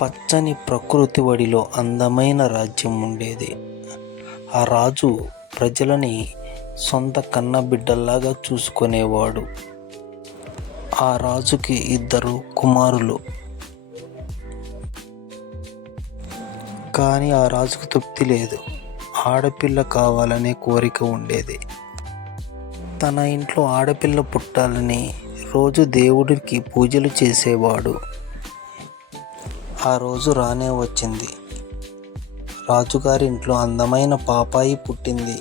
పచ్చని ప్రకృతి ఒడిలో అందమైన రాజ్యం ఉండేది. ఆ రాజు ప్రజలని సొంత కన్నబిడ్డల్లాగా చూసుకునేవాడు. ఆ రాజుకి 2 కుమారులు. కానీ ఆ రాజుకు తృప్తి లేదు. ఆడపిల్ల కావాలనే కోరిక ఉండేది. తన ఇంట్లో ఆడపిల్ల పుట్టాలని రోజు దేవుడికి పూజలు చేసేవాడు. ఆ రోజు రానే వచ్చింది. రాజుగారింట్లో అందమైన పాపాయి పుట్టింది.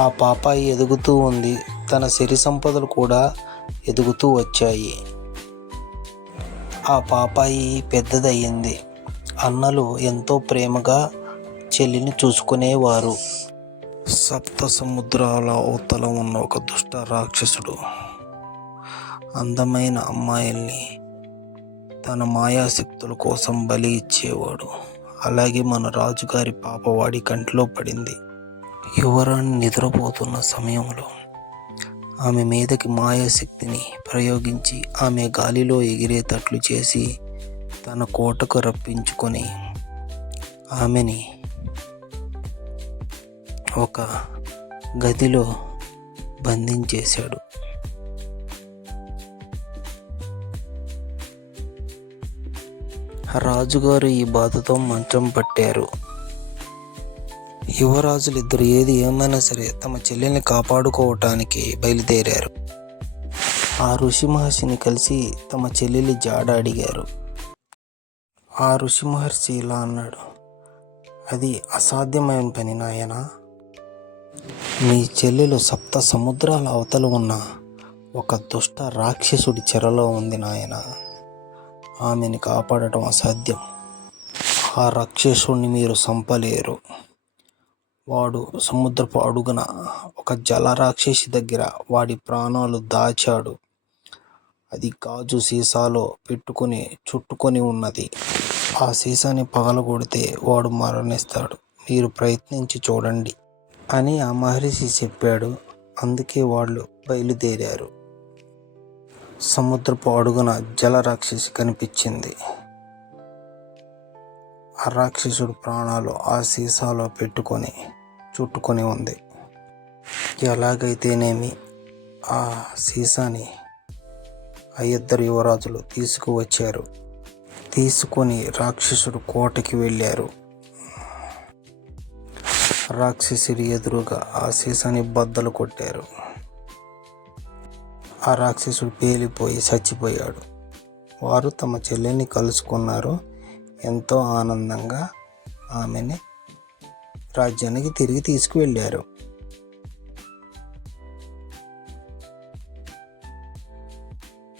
ఆ పాపాయి ఎదుగుతూ ఉంది. తన సిరి సంపదలు కూడా ఎదుగుతూ వచ్చాయి. ఆ పాపాయి పెద్దదయ్యింది. అన్నలు ఎంతో ప్రేమగా చెల్లిని చూసుకునేవారు. 7 సముద్రాల అవతల ఉన్న ఒక దుష్ట రాక్షసుడు అందమైన అమ్మాయిల్ని తన మాయాశక్తుల కోసం బలి ఇచ్చేవాడు. అలాగే మన రాజుగారి పాప వాడి కంటిలో పడింది. యువరాణి నిద్రపోతున్న సమయంలో ఆమె మీదకి మాయాశక్తిని ప్రయోగించి ఆమె గాలిలో ఎగిరేటట్లు చేసి తన కోటకు రప్పించుకొని ఆమెని ఒక గదిలో బంధించేశాడు. రాజుగారు ఈ బాధతో మంచం పట్టారు. యువరాజులిద్దరు ఏది ఏమైనా సరే తమ చెల్లెల్ని కాపాడుకోవటానికి బయలుదేరారు. ఆ ఋషి మహర్షిని కలిసి తమ చెల్లెలి జాడ అడిగారు. ఆ ఋషి మహర్షి ఇలా అన్నాడు, అది అసాధ్యమైన పని నాయనా. మీ చెల్లెలు 7 సముద్రాల అవతల ఉన్న ఒక దుష్ట రాక్షసుడి చెరలో ఉంది నాయన. ఆమెను కాపాడటం అసాధ్యం. ఆ రాక్షసుడిని మీరు చంపలేరు. వాడు సముద్రపు అడుగున ఒక జలరాక్షసి దగ్గర వాడి ప్రాణాలు దాచాడు. అది గాజు సీసాలో చుట్టుకొని ఉన్నది. ఆ సీసాని పగలగొడితే వాడు మరణిస్తాడు. మీరు ప్రయత్నించి చూడండి అని ఆ మహర్షి చెప్పాడు. అందుకే వాళ్ళు బయలుదేరారు. సముద్రపు అడుగున జలరాక్షసి కనిపించింది. ఆ రాక్షసుడు ప్రాణాలు ఆ సీసాలో చుట్టుకొని ఉంది. ఎలాగైతేనేమి ఆ సీసాని ఆ 2 యువరాజులు తీసుకువచ్చారు. తీసుకొని రాక్షసుడు కోటకి వెళ్ళారు. రాక్షసుడి ఎదురుగా ఆ సీసాని బద్దలు కొట్టారు. ఆ రాక్షసుడు పేలిపోయి చచ్చిపోయాడు. వారు తమ చెల్లెల్ని కలుసుకున్నారు. ఎంతో ఆనందంగా ఆమెని రాజ్యానికి తిరిగి తీసుకువెళ్ళారు.